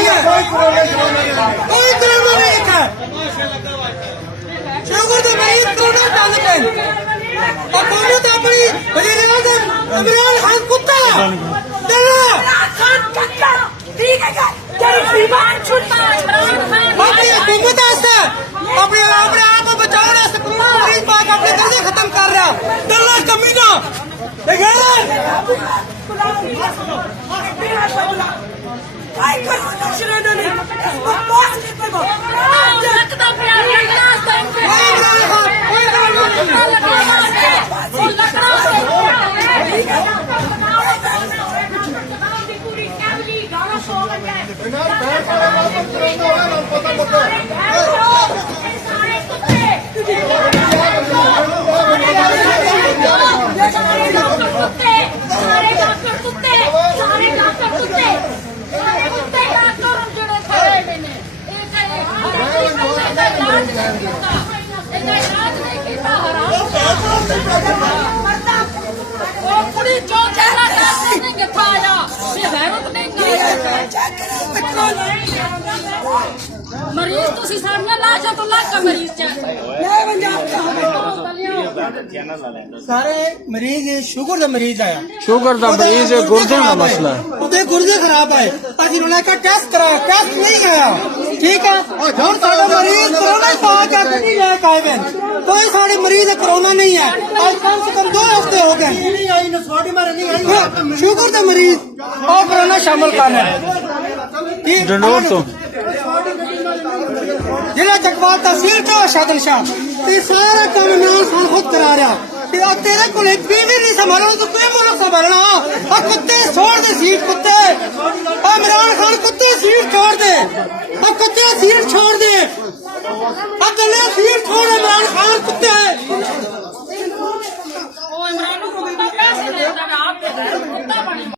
नहीं है, कोई कोरोना नहीं है। शुगर तो मरीज कोरोना डाल पे हुकूमत अपनी वज़ीर आज़म इमरान खान कुत्ता ठीक है अपनी हुकूमत अपने अपने आप को बचाने मरीज पाक अपने कर्जे खत्म कर रहा डल्ला कमीना मरीज तो सामने ला जा तो लाख का मरीज सारे मरीज शुगर का मरीज आया शुगर का मरीज गुर्दे का मसला है ਉਹਦੇ ਗੁਰਦੇ ਖਰਾਬ ਆਏ ਅੱਜ ਉਹਨਾਂ ਦਾ ਟੈਸਟ ਕਰਾਇਆ ਟੈਸਟ ਨਹੀਂ ਆਇਆ ਠੀਕ ਹੈ ਹੁਣ ਸਾਡਾ ਮਰੀਜ਼ ਕੋਰੋਨਾ ਪਾ ਕੇ ਨਹੀਂ ਲੈ ਕੇ ਆਏ कोई सारे मरीज कोरोना नहीं है आज कम से कम 2 हफ्ते हो गए शुगर के मरीज और कोरोना शामिल कर रहे जिला चकवाल तहसील का शादल शाह सारा काम नाल खुद करा रहा तेरे को बीवी नहीं संभालना तो कोई मुल्क संभालना कुत्ते छोड़ दे सीट कुत्ते इमरान खान कुत्ते सीट छोड़ दे कुत्ते सीट छोड़ दे